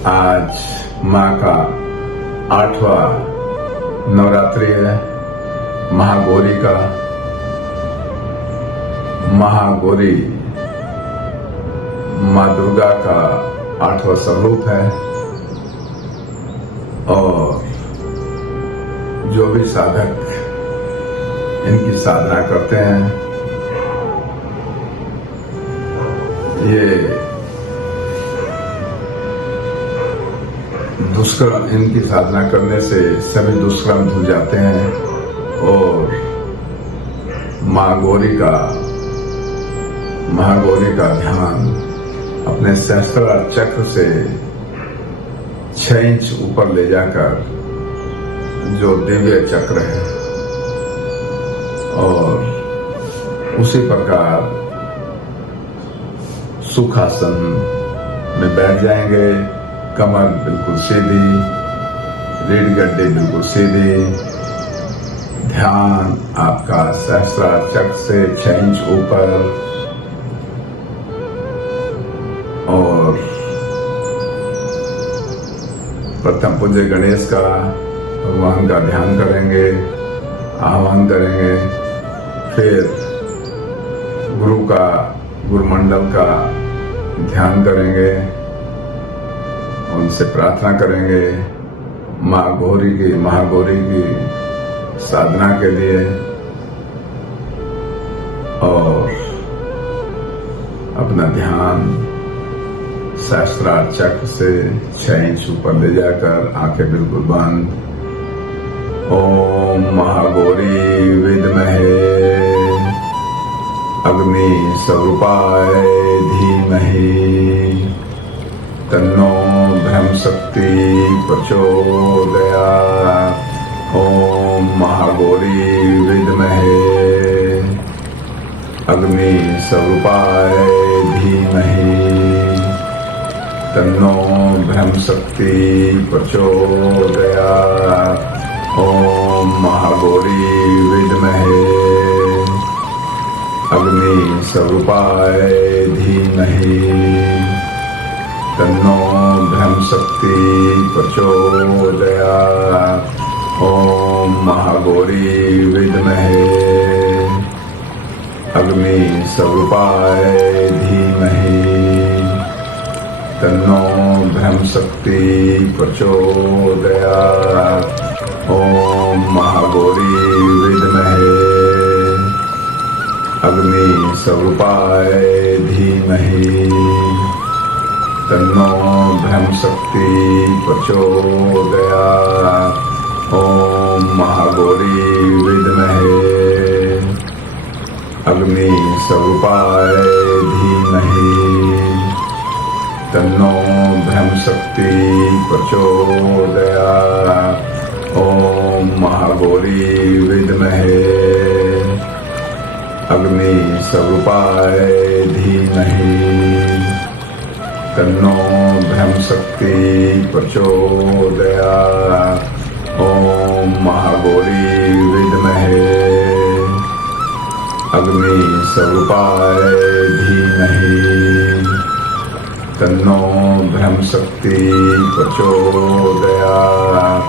आज माँ का 8वां नवरात्रि है। महागौरी का। महागौरी माँ दुर्गा का 8वां स्वरूप है और जो भी साधक इनकी साधना करते हैं, ये दुष्कर्म, इनकी साधना करने से सभी दुष्कर्म धुल जाते हैं और महागौरी का ध्यान अपने सहस्त्रार चक्र से 6 इंच ऊपर ले जाकर, जो दिव्य चक्र है, और उसी प्रकार सुखासन में बैठ जाएंगे। कमर बिल्कुल सीधी, रीढ़ गड्ढे बिल्कुल सीधी। ध्यान आपका सहस्त्रार चक्र से 6 इंच ऊपर और प्रथम पूज्य गणेश का, भगवान का ध्यान करेंगे, आह्वान करेंगे। फिर गुरुमंडल का ध्यान करेंगे, उनसे प्रार्थना करेंगे महागौरी की साधना के लिए और अपना ध्यान सहस्त्रार चक्र से 6 इंच ऊपर ले जाकर आंखें बिल्कुल बंद। ओम महागौरी विद्महे अग्नि स्वरूपाय धीमहि तन्नो ब्रह्मशक्ति प्रचोदयात्। ओम महागौरी विद्महे अग्नि स्वरूपाय धीमहि तन्नो ब्रह्मशक्ति प्रचोदयात्। ओम महागौरी विद्महे अग्नि स्वरूपाय धीमहि तन्नो ब्रह्मशक्ति प्रचोदयात्। ओम महागौरी विद्महे अग्नि स्वरूपाय धीमहि तन्नो ब्रह्मशक्ति प्रचोदयात्। ओम महागौरी विद्महे अग्नि स्वरूपाय धीमहि तन्नो ब्रह्मशक्ति प्रचोदयात्। ओम महागौरी विद्महे अग्नि स्वरूपाय धीमहि तन्नो ब्रह्मशक्ति प्रचोदयात्। ओम महागौरी विद्महे अग्नि स्वरूपाय धीमहि तन्नो ब्रह्मशक्ति प्रचोदयात्। ओम महागौरी विद्महे अग्नि स्वरूपाय धीमहि तन्नो ब्रह्मशक्ति प्रचोदयात्।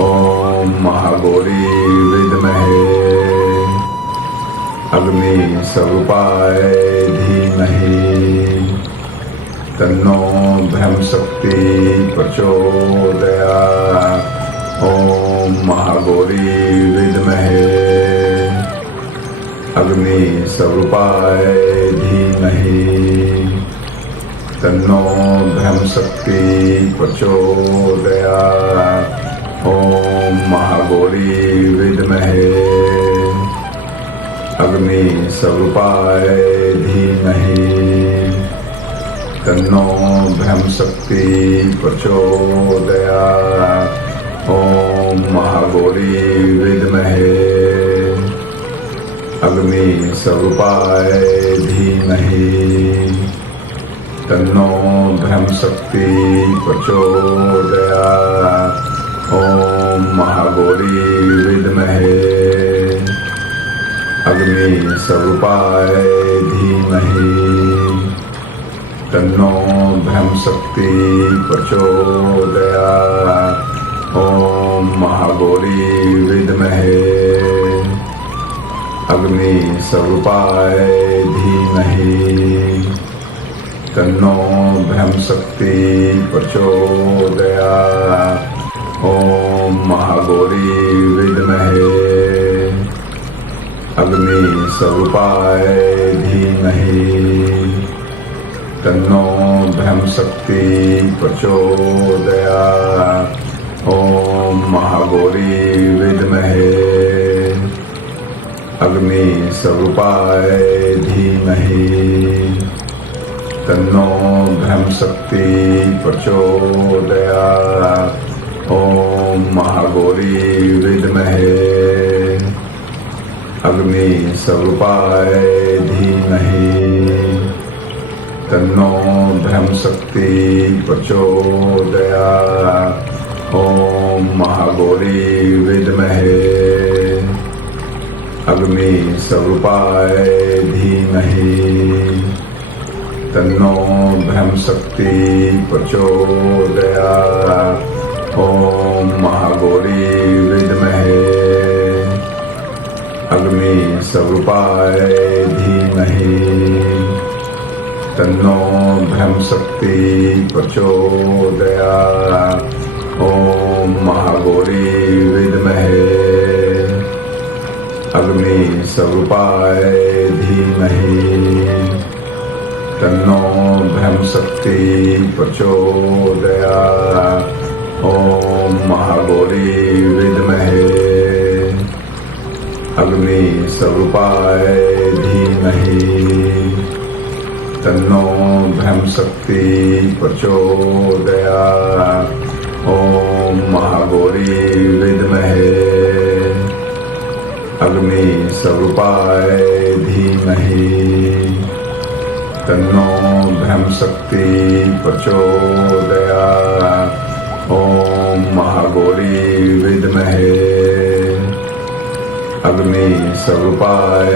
ओम महागौरी विद्महे अग्नि स्वरूपाय धीमहि तन्नो ब्रह्मशक्ति प्रचोदयात्। ओम महागौरी विद्महे अग्नि स्वरूपाय धीमहि तन्नो ब्रह्मशक्ति प्रचोदयात्। ओम महागौरी विद्महे अग्नि स्वरूपाय धीमहि तन्नो ब्रह्मशक्ति प्रचोदयात्। ओम महागौरी विद्महे अग्नि स्वरूपाय धीमहि तन्नो ब्रह्मशक्ति प्रचोदयात्। ओम महागौरी विद्महे अग्नि स्वरूपाय धीमहि तन्नो ब्रह्मशक्ति प्रचोदयात्। ओम महागौरी विद्महे अग्नि स्वरूपाय धीमहि तन्नो ब्रह्मशक्ति प्रचोदयात्। ओम महागौरी विद्महे अग्नि स्वरूपाय धीमहि तन्नो ब्रह्मशक्ति प्रचोदयात्। ओम महागौरी विद्महे अग्नि स्वरूपाय धीमहि तन्नो ब्रह्मशक्ति प्रचोदयात्। ओम महागौरी विद्महे अग्नि स्वरूपाय धीमहि तन्नो ब्रह्मशक्ति प्रचोदयात्। ओम महागौरी विद्महे अग्नि स्वरूपाय धीमहि तन्नो ब्रह्मशक्ति प्रचोदयात्। ओम महागौरी विद्महे अग्नि स्वरूपाय धीमहि तन्नो ब्रह्मशक्ति प्रचोदयात्। ओम महागौरी विद्महे अग्नि स्वरूपाय धीमहि तन्नो ब्रह्मशक्ति प्रचोदयात्। ओम महागौरी विद्महे अग्नि स्वरूपाय धीमहि तन्नो ब्रह्मशक्ति प्रचोदयात्। ओम महागौरी विद्महे अग्नि स्वरूपाय धीमहि तन्नो ब्रह्मशक्ति प्रचोदयात्। ओम महागौरी विद्महे अग्नि स्वरूपाय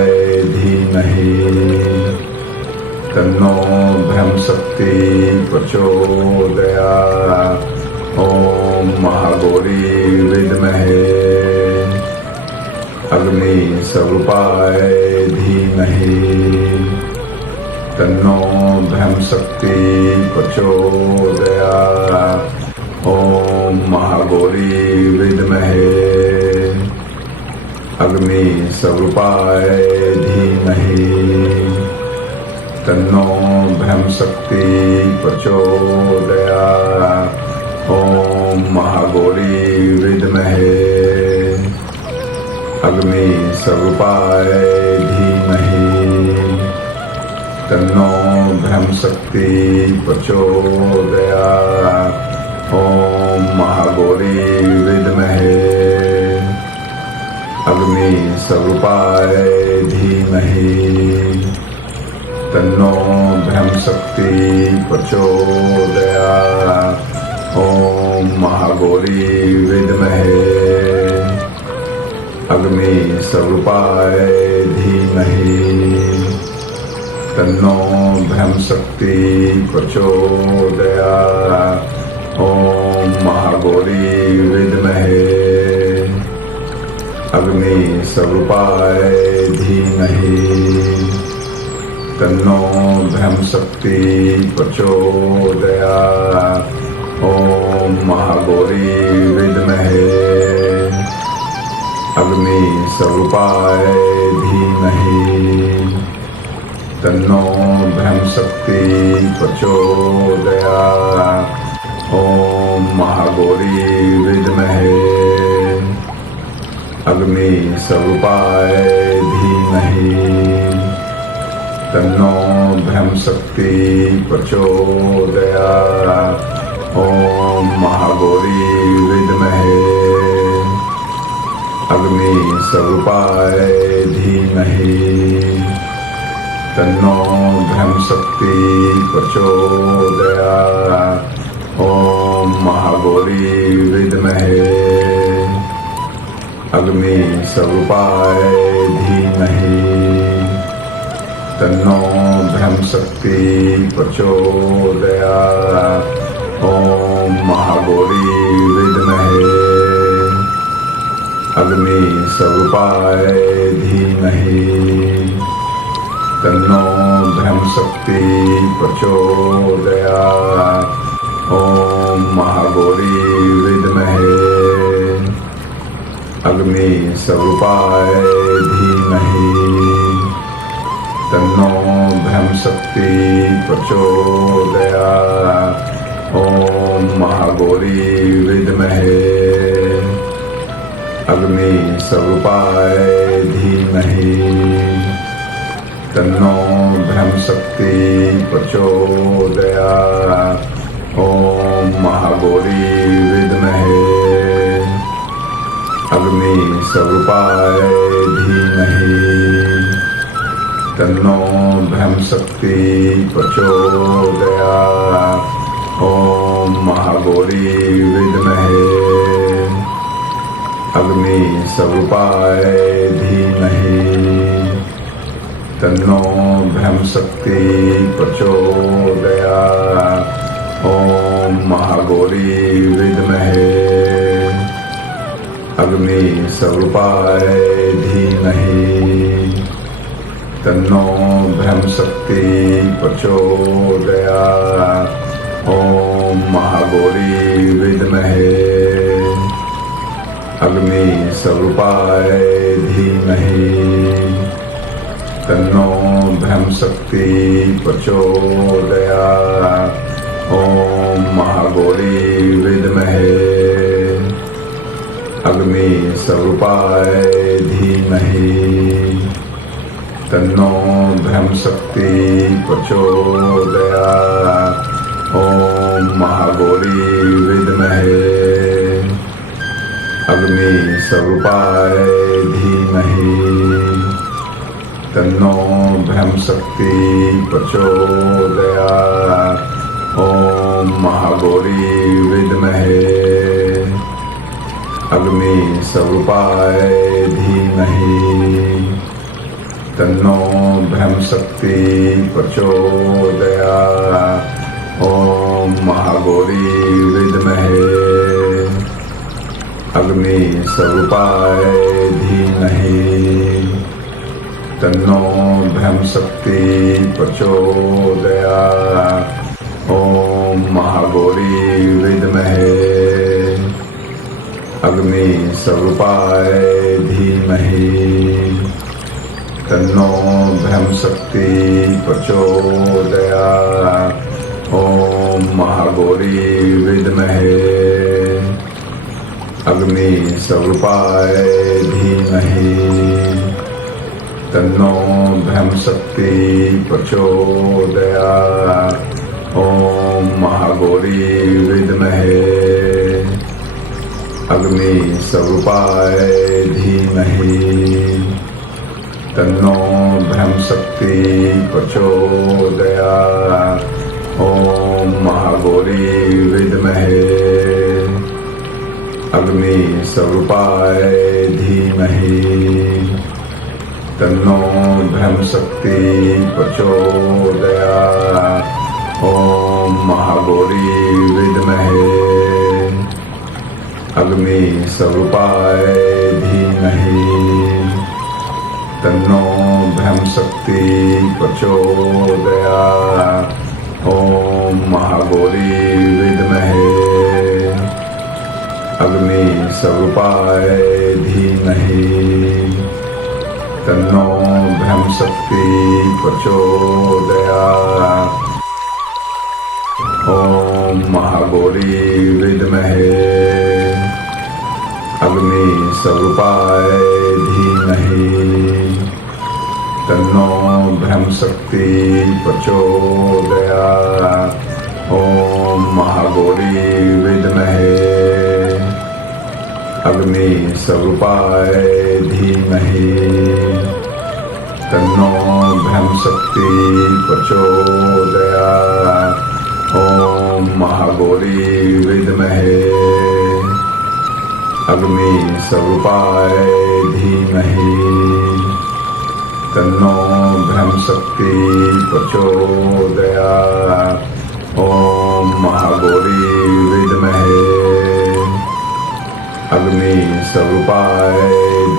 धीमहि तन्नो ब्रह्मशक्ति प्रचोदयात्। ओम महागौरी विद्महे अग्नि स्वरूपाय धीमहि तन्नो ब्रह्मशक्ति प्रचोदयात्। ओम महागौरी विद्महे अग्नि स्वरूपाय धीमहि तन्नो ब्रह्मशक्ति प्रचोदयात्। ओम महागौरी विद्महे अग्नि स्वरूपाय धीमहि तन्नो ब्रह्मशक्ति प्रचोदयात्। ओम महागौरी विद्महे अग्नि स्वरूपाय धीमहि तन्नो ब्रह्मशक्ति प्रचोदयात्। ओम महागौरी विद्महे अग्नि स्वरूपाय धीमहि तन्नो ब्रह्मशक्ति प्रचोदयात्। ओम महागौरी विद्महे अग्नि स्वरूपाय धीमहि तन्नो ब्रह्मशक्ति प्रचोदयात्। ओम महागौरी विद्महे अग्नि स्वरूपाय धीमहि तन्नो ब्रह्मशक्ति प्रचोदयात्। ओम महागौरी विद्महे अग्नि स्वरूपाय धीमहि तन्नो ब्रह्मशक्ति प्रचोदयात्। ओम महागौरी विद्महे अग्नि स्वरूपाय धीमहि तन्नो ब्रह्मशक्ति प्रचोदयात्। ओम महागौरी विद्महे अग्नि स्वरूपाय धीमहि तन्नो ब्रह्मशक्ति प्रचोदयात्। ओम महागौरी विद्महे अग्नि स्वरूपाय धीमहि तन्नो ब्रह्मशक्ति प्रचोदयात्। ओम महागौरी विद्महे अग्नि स्वरूपाय धीमहि तन्नो ब्रह्मशक्ति प्रचोदयात्। ओम महागौरी विद्महे अग्नि स्वरूपाय धीमहि तन्नो ब्रह्मशक्ति प्रचोदयात्। ओम महागौरी विद्महे अग्नि स्वरूपाय धीमहि तन्नो ब्रह्मशक्ति प्रचोदयात्। ओम महागौरी विद्महे अग्नि स्वरूपाय धीमहि तन्नो ब्रह्मशक्ति प्रचोदयात्। ओम महागौरी विद्महे अग्नि स्वरूपाय धीमहि तन्नो ब्रह्मशक्ति प्रचोदयात्। ओम महागौरी विद्महे अग्नि स्वरूपाय धीमहि तन्नो ब्रह्मशक्ति प्रचोदयात्। ओम महागौरी विद्महे अग्नि स्वरूपाय धीमहि तन्नो ब्रह्मशक्ति प्रचोदयात्। ओम महागौरी विद्महे अग्नि स्वरूपाय धीमहि तन्नो ब्रह्मशक्ति प्रचोदयात्। ओम महागौरी विद्महे अग्नि स्वरूपाय धीमहि तन्नो ब्रह्मशक्ति प्रचोदयात्। ओम महागौरी विद्महे अग्नि स्वरूपाय धीमहि तन्नो ब्रह्मशक्ति प्रचोदयात्। ओम महागौरी विद्महे अग्नि स्वरूपाय धीमहि तन्नो ब्रह्मशक्ति प्रचोदयात्। ओम महागौरी विद्महे अग्नि स्वरूपाय धीमहि तन्नो ब्रह्मशक्ति प्रचोदयात्। ओम महागौरी विद्महे अग्नि स्वरूपाय धीमहि तन्नो ब्रह्मशक्ति प्रचोदयात्। ओम महागौरी विद्महे अग्नि स्वरूपाय धीमहि तन्नो ब्रह्मशक्ति प्रचोदयात्। ओम महागौरी विद्महे अग्नि स्वरूपाय धीमहि तन्नो ब्रह्मशक्ति प्रचोदयात्। ओम महागौरी विद्महे अग्नि स्वरूपाय धीमहि तन्नो ब्रह्मशक्ति प्रचोदयात्। ओम महागौरी विद्महे अग्नि स्वरूपाय धीमहि तन्नो ब्रह्मशक्ति प्रचोदयात्। ओम महागौरी विद्महे अग्नि स्वरूपाय धीमहि तन्नो ब्रह्मशक्ति प्रचोदयात्। ओम महागौरी विद्महे अग्नि स्वरूपाय धीमहि तन्नो ब्रह्मशक्ति प्रचोदयात्। ओम महागौरी विद्महे अग्नि स्वरूपाय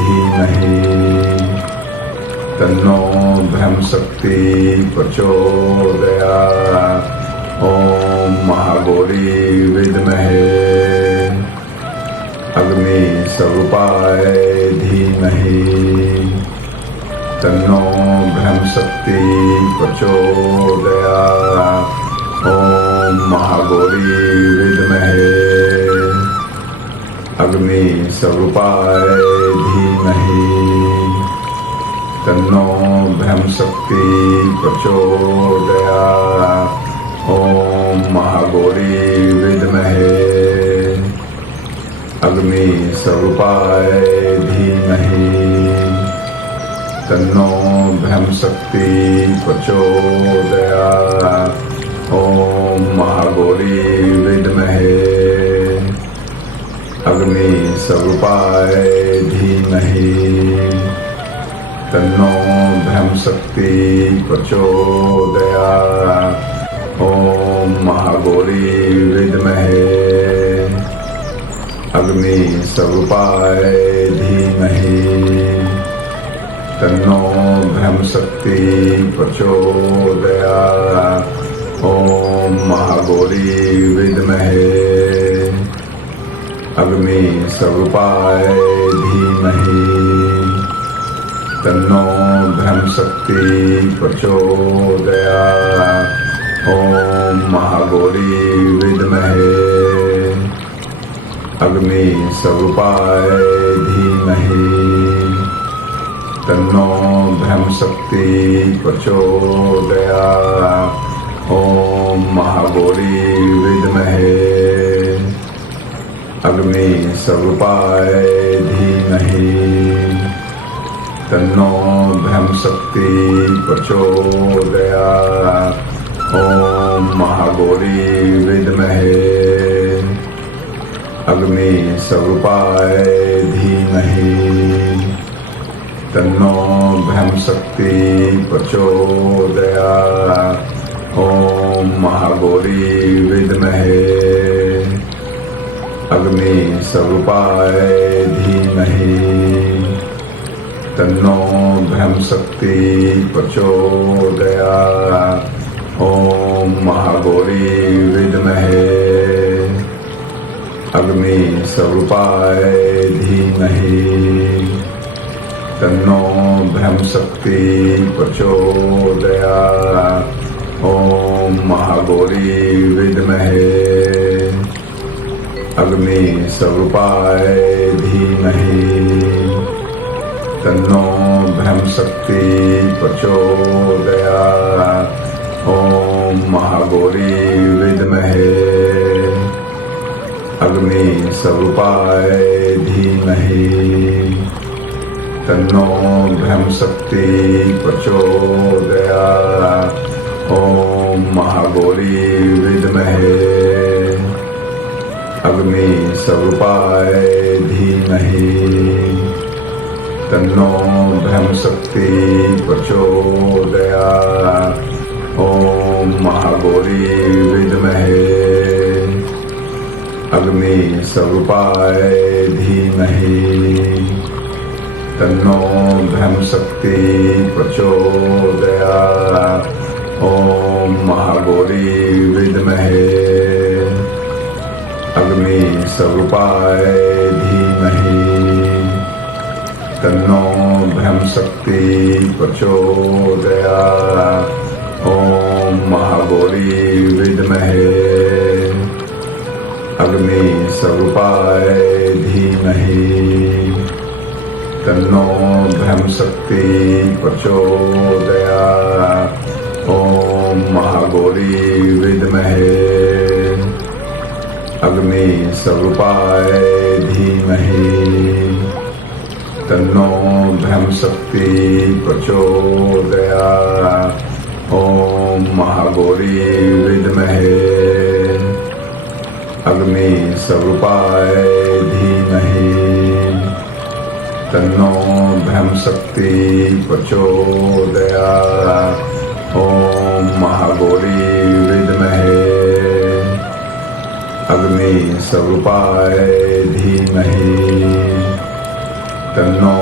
धीमहि तन्नो ब्रह्मशक्ति प्रचोदयात्। ओम महागौरी विद्महे अग्नि स्वरूपाय धीमहि तन्नो ब्रह्मशक्ति प्रचोदयात्। ओम महागौरी विद्महे अग्नि स्वरूपाय धीमहि तन्नो ब्रह्मशक्ति प्रचोदयात्। ओम महागौरी विद्महे अग्नि स्वरूपाय धीमहि तन्नो ब्रह्मशक्ति प्रचोदयात्। ओम महागौरी विद्महे अग्नि स्वरूपाय धीमहि तन्नो ब्रह्मशक्ति प्रचोदयात्। ओम महागौरी विद्महे अग्नि स्वरूपाय धीमहि तन्नो ब्रह्मशक्ति प्रचोदयात्। ओम महागौरी विद्महे अग्नि स्वरूपाय धीमहि तन्नो ब्रह्मशक्ति प्रचोदयात्। ओम महागौरी विद्महे अग्नि स्वरूपाय धीमहि तन्नो ब्रह्मशक्ति प्रचोदयात्। ओम महागौरी विद्महे अग्नि स्वरूपाय धीमहि तन्नो ब्रह्मशक्ति प्रचोदयात्। ओम महागौरी विद्महे अग्नि स्वरूपाय धीमहि तन्नो ब्रह्मशक्ति प्रचोदयात्। ओम महागौरी विद्महे अग्नि स्वरूपाय धीमहि तन्नो ब्रह्मशक्ति प्रचोदयात्। ओम महागौरी विद्महे अग्नि स्वरूपाय धीमहि तन्नो ब्रह्मशक्ति प्रचोदयात्। ओम महागौरी विद्महे अग्नि स्वरूपाय धीमहि तन्नो ब्रह्मशक्ति प्रचोदयात्। ओम महागौरी विद्महे अग्नि स्वरूपाय धीमहि तन्नो ब्रह्मशक्ति प्रचोदयात्। ओम महागौरी विद्महे अग्नि स्वरूपाय धीमहि तन्नो ब्रह्मशक्ति प्रचोदयात्। ओम महागौरी विद्महे अग्नि स्वरूपाय धीमहि तन्नो ब्रह्मशक्ति प्रचोदयात्। ओम महागौरी विद्महे अग्नि स्वरूपाय धीमहि तन्नो ब्रह्मशक्ति प्रचोदयात्। ओम महागौरी विद्महे अग्नि स्वरूपाय धीमहि तन्नो ब्रह्मशक्ति प्रचोदयात्। ओम महागौरी विद्महे अग्नि स्वरूपाय धीमहि तन्नो ब्रह्मशक्ति प्रचोदयात्। ओम महागौरी विद्महे अग्नि स्वरूपाय धीमहि तन्नो ब्रह्मशक्ति प्रचोदयात्। ओम महागौरी विद्महे अग्नि स्वरूपाय धीमहि तन्नो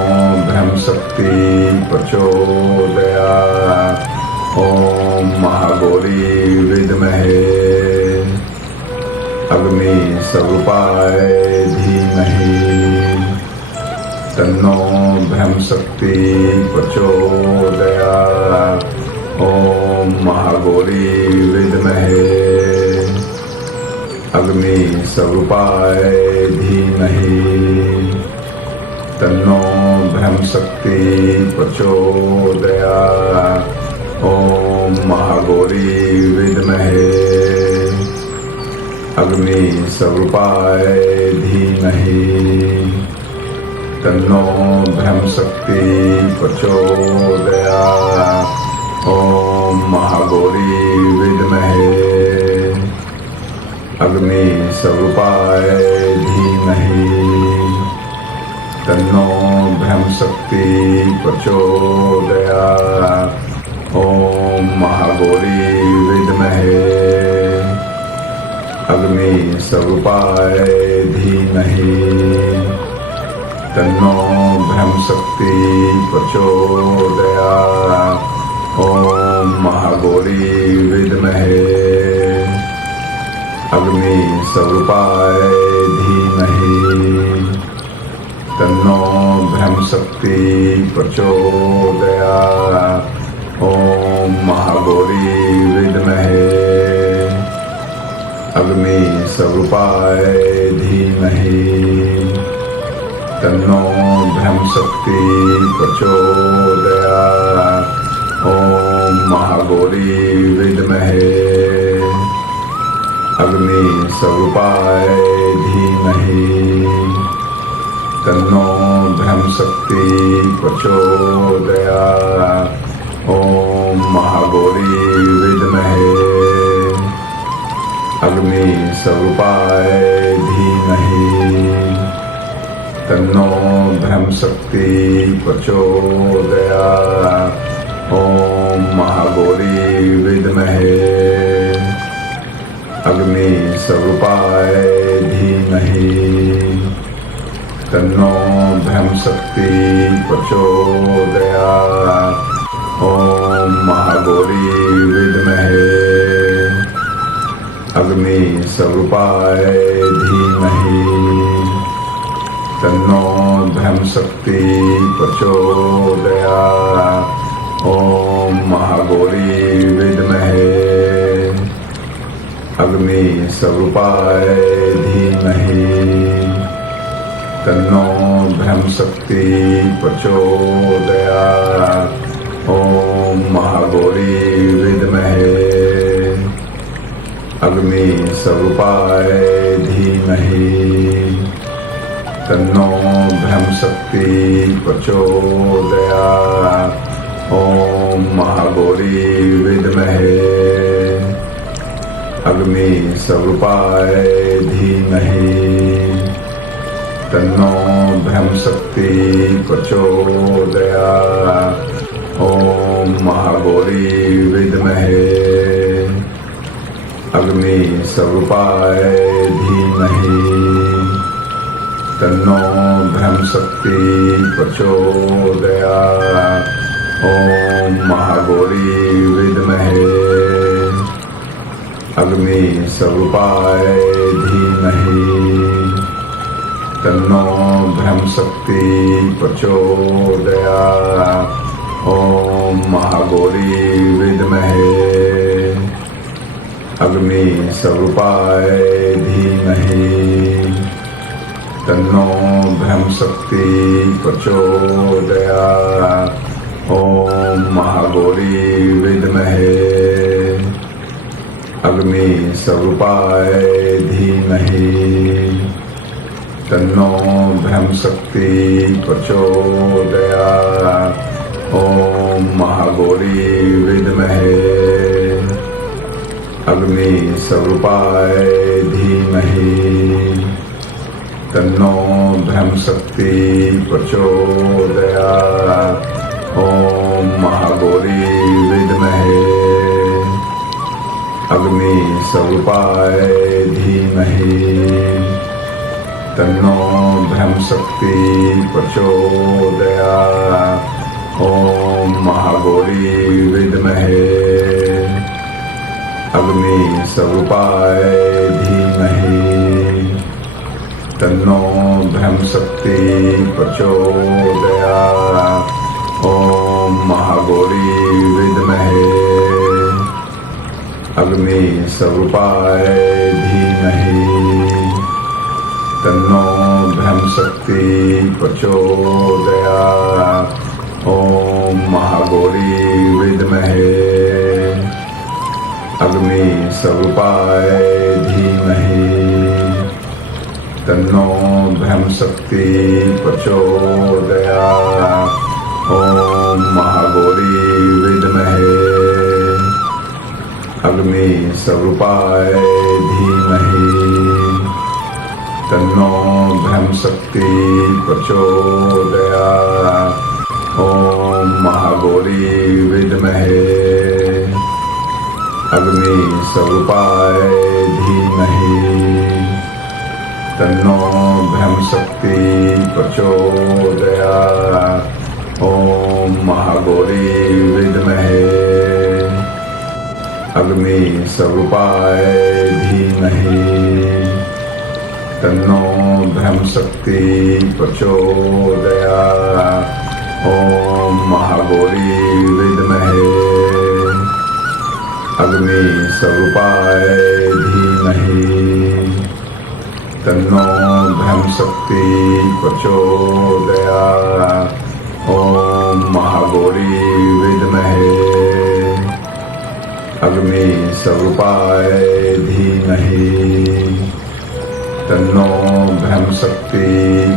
ब्रह्मशक्ति प्रचोदयात्। ओम महागौरी विद्महे अग्नि स्वरूपाय धीमहि तन्नो ब्रह्मशक्ति प्रचोदयात्। ओम महागौरी विद्महे अग्नि स्वरूपाय धीमहि तन्नो ब्रह्मशक्ति प्रचोदयात्। ओम महागौरी विद्महे अग्नि स्वरूपाय धीमहि तन्नो ब्रह्मशक्ति प्रचोदयात्। ओम महागौरी विद्महे अग्नि स्वरूपाय धीमहि तन्नो ब्रह्मशक्ति प्रचोदयात्। ओम महागौरी विद्महे अग्नि स्वरूपाय धीमहि तन्नो ब्रह्मशक्ति प्रचोदयात्। ओम महागौरी विद्महे अग्नि स्वरूपाय धीमहि तन्नो ब्रह्मशक्ति प्रचोदयात्। ओम महागौरी विद्महे अग्नि स्वरूपाय धीमहि तन्नो ब्रह्मशक्ति प्रचोदयात्। ओम महागौरी विद्महे अग्नि स्वरूपाय धीमहि तन्नो ब्रह्मशक्ति प्रचोदयात्। ओम महागौरी विद्महे अग्नि स्वरूपाय धीमहि तन्नो ब्रह्मशक्ति प्रचोदयात्। ओम महागौरी विद्महे अग्नि स्वरूपाय धीमहि तन्नो ब्रह्मशक्ति प्रचोदयात्। ओम महागौरी विद्महे अग्नि स्वरूपाय धीमहि तन्नो ब्रह्मशक्ति प्रचोदयात्। ओम महागौरी विद्महे अग्नि स्वरूपाय धीमहि तन्नो ब्रह्मशक्ति प्रचोदयात्। ओम महागौरी विद्महे अग्नि स्वरूपाय धीमहि तन्नो ब्रह्मशक्ति प्रचोदयात्। ओम महागौरी विद्महे अग्नि स्वरूपाय धीमहि तन्नो ब्रह्मशक्ति प्रचोदयात्। ओम महागौरी विद्महे अग्नि स्वरूपाय धीमहि तन्नो ब्रह्मशक्ति प्रचोदयात्। ओम महागौरी विद्महे अग्नि स्वरूपाय धीमहि तन्नो ब्रह्मशक्ति प्रचोदयात्। ओम महागौरी विद्महे अग्नि स्वरूपाय धीमहि तन्नो ब्रह्मशक्ति प्रचोदयात्। ओम महागौरी विद्महे अग्नि स्वरूपाय धीमहि तन्नो ब्रह्मशक्ति प्रचोदयात्। ओम महागौरी विद्महे अग्नि स्वरूपाय धीमहि तन्नो ब्रह्म शक्ति प्रचोदयात्। ओम महागौरी विद्महे अग्नि स्वरूपाय धीमहि तन्नो ब्रह्म शक्ति प्रचोदयात्। ओम महागौरी विद्महे अग्नि स्वरूपाय धीमहि तन्नो ब्रह्म शक्ति प्रचोदयात्। ओम महागौरी विद्महे अग्नि स्वरूपाय धीमहि तन्नो ब्रह्म शक्ति प्रचोदयात्। ओम महागौरी विद्महे अग्नि स्वरूपाय धीमहि तन्नो ब्रह्म शक्ति प्रचोदयात्। ओम महागौरी विद्महे अग्नि स्वरूपाय धीमहि तन्नो ब्रह्म शक्ति प्रचोदयात्। ओम महागौरी विद्महे अग्नि स्वरूपाय धीमहि तन्नो ब्रह्म शक्ति प्रचोदयात्। ओम महागौरी विद्महे अग्नि स्वरूपाय धीमहि तन्नो ब्रह्म शक्ति प्रचोदयात्। ओम महागौरी विद्महे अग्नि स्वरूपाय धीमहि तन्नो ब्रह्म शक्ति प्रचोदयात्। ओम महागौरी विद्महे अग्नि स्वरूपाय धीमहि तन्नो ब्रह्म शक्ति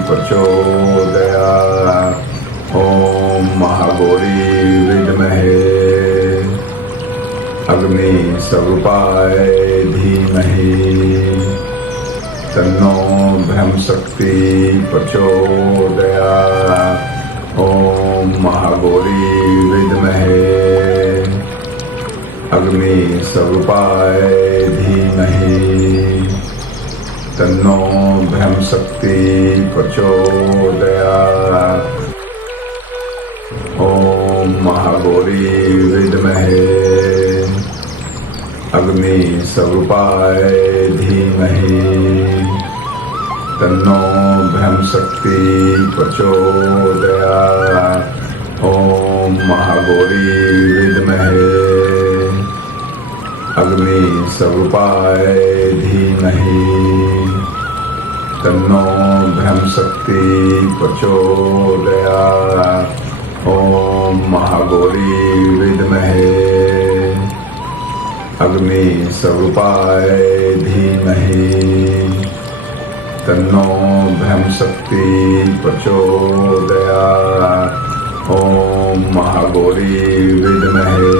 प्रचोदयात्। ओम महागौरी विद्महे अग्नि स्वरूपाय धीमहि तन्नो ब्रह्म शक्ति प्रचोदयात्। ओम महागौरी विद्महे अग्नि स्वरूपाय धीमहि तन्नो ब्रह्म शक्ति प्रचोदयात्। ओम महागौरी विद्महे अग्नि स्वरूपाय धीमहि तन्नो ब्रह्म शक्ति प्रचोदयात्। ओम महागौरी विद्महे अग्नि स्वरूपाय धीमहि तन्नो ब्रह्म शक्ति प्रचोदयात्। ओम महागौरी विद्महे अग्नि स्वरूपाय धीमहि तन्नो ब्रह्म शक्ति प्रचोदयात्। ओम महागौरी विद्महे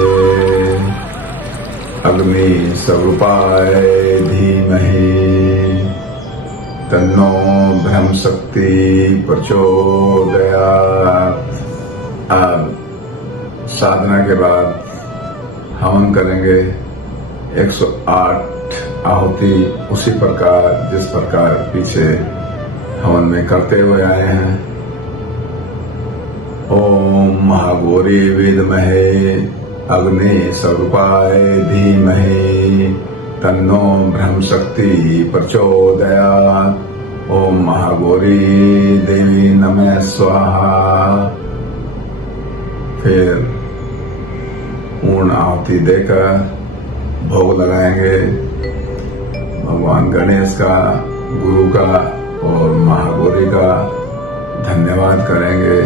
अग्नि स्वरूपाय धीमहि तन्नो ब्रह्म शक्ति प्रचोदयात्। अब साधना के बाद हवन करेंगे 108 आहुति उसी प्रकार जिस प्रकार पीछे हवन में करते हुए आए हैं। ओम महागौरी विद्महे अग्नि स्वरूपाय धीमहि तन्नो ब्रह्म शक्ति प्रचोदयात्। ओम महागौरी देवी नमः स्वाहा। फिर पूर्ण आहुति देकर भोग लगाएंगे। भगवान गणेश का, गुरु का और महागौरी का धन्यवाद करेंगे।